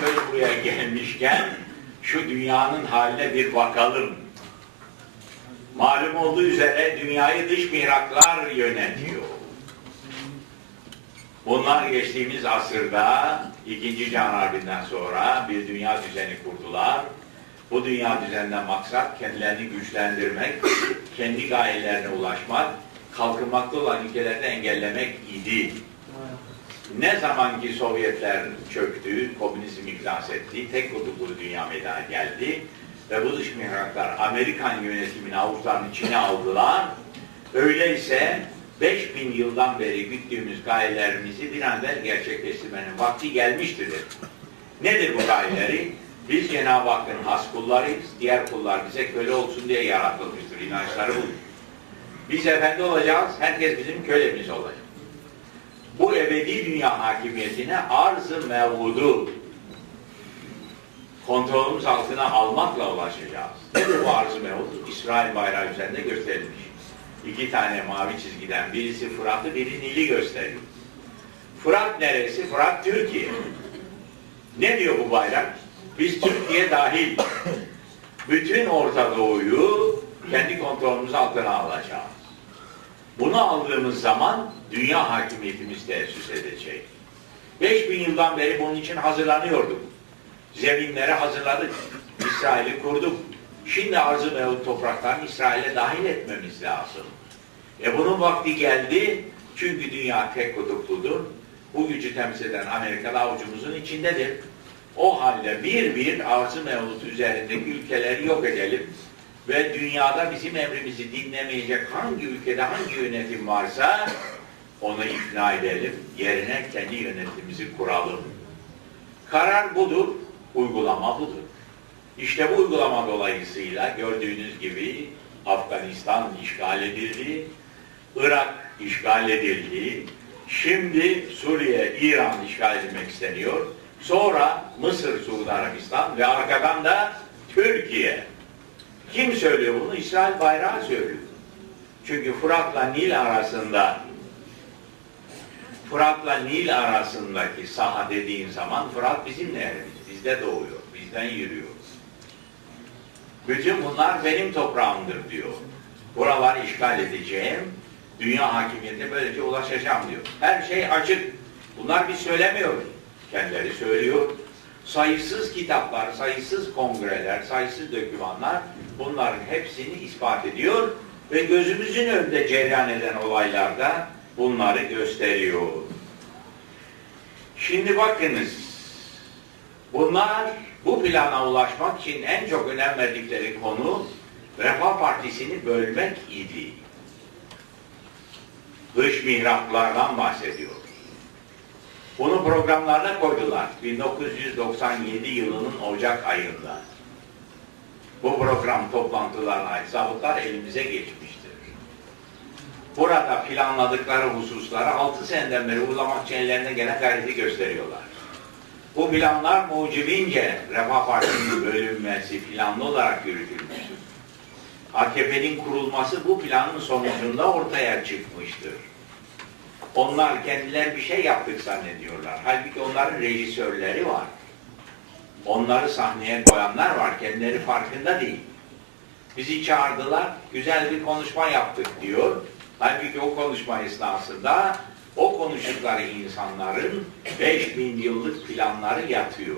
söz buraya gelmişken şu dünyanın haline bir bakalım. Malum olduğu üzere dünyayı dış mihraklar yönetiyor. Bunlar geçtiğimiz asırda İkinci Can Harbi'nden sonra bir dünya düzeni kurdular. Bu dünya düzeninden maksat kendilerini güçlendirmek, kendi gayelerine ulaşmak, kalkınmakta olan ülkeleri de engellemek idi. Ne zaman ki Sovyetler çöktü, komünizm iflas etti, tek kutuplu dünya meydana geldi ve bu dış mihraklar Amerikan yönetimini avuçlarının içine aldılar. Öyleyse 5000 yıldan beri güttüğümüz gayelerimizi bir an evvel gerçekleştirmenin vakti gelmiştir. Nedir bu gayeleri? Biz Cenab-ı Hakk'ın has kullarıyız, diğer kullar bize köle olsun diye yaratılmıştır. İnançları bu. Biz efendi olacağız, herkes bizim kölemiz olacak. Bu ebedi dünya hakimiyetine arz-ı mev'udu kontrolümüz altına almakla ulaşacağız. Nedir bu arz-ı mev'ud? İsrail bayrağı üzerinde gösterilmiş. İki tane mavi çizgiden birisi Fırat'ı, biri Nil'i gösteriyor. Fırat neresi? Fırat Türkiye. Ne diyor bu bayrak? Biz Türkiye dahil bütün Orta Doğu'yu kendi kontrolümüz altına alacağız. Bunu aldığımız zaman dünya hakimiyetimiz tesis edecek. 5000 yıldan beri bunun için hazırlanıyorduk. Zeminleri hazırladık. İsrail'i kurduk. Şimdi arz-ı mevcut topraklarını İsrail'e dahil etmemiz lazım. E bunun vakti geldi. Çünkü dünya tek kutupludur. Bu gücü temsil eden Amerika'da avucumuzun içindedir. O halde bir bir arz-ı mevcut üzerindeki ülkeleri yok edelim ve dünyada bizim emrimizi dinlemeyecek hangi ülkede hangi yönetim varsa onu ikna edelim. Yerine kendi yönetimimizi kuralım. Karar budur, uygulama budur. İşte bu uygulama dolayısıyla gördüğünüz gibi Afganistan işgal edildi, Irak işgal edildi, şimdi Suriye, İran işgal edilmek isteniyor. Sonra Mısır, Suudi Arabistan ve arkadan da Türkiye. Kim söylüyor bunu? İsrail bayrağı söylüyor. Çünkü Fırat'la Nil arasında Fırat'la Nil arasındaki saha dediğin zaman Fırat bizim nehrimiz. Bizde doğuyor. Bizden yürüyor. Bütün bunlar benim toprağımdır diyor. Buraları işgal edeceğim. Dünya hakimiyetine böylece ulaşacağım diyor. Her şey açık. Bunlar biz söylemiyoruz. Kendileri söylüyor. Sayısız kitaplar, sayısız kongreler, sayısız dokümanlar bunların hepsini ispat ediyor ve gözümüzün önünde cereyan eden olaylarda bunları gösteriyor. Şimdi bakınız, bunlar bu plana ulaşmak için en çok önem verdikleri konu Refah Partisi'ni bölmek idi. Dış mihraplardan bahsediyor. Bunu programlarına koydular 1997 yılının Ocak ayında. Bu program toplantılarına ait zabıtlar elimize geçmiştir. Burada planladıkları hususları 6 seneden beri uygulamak için gelen gayreti gösteriyorlar. Bu planlar mucibince Refah Partisi'nin bölünmesi planlı olarak yürütülmüştür. AKP'nin kurulması bu planın sonucunda ortaya çıkmıştır. Onlar kendiler bir şey yaptık zannediyorlar. Halbuki onların rejisörleri var. Onları sahneye koyanlar var. Kendileri farkında değil. Bizi çağırdılar. Güzel bir konuşma yaptık diyor. Halbuki o konuşma esnasında o konuştukları insanların 5000 yıllık planları yatıyor.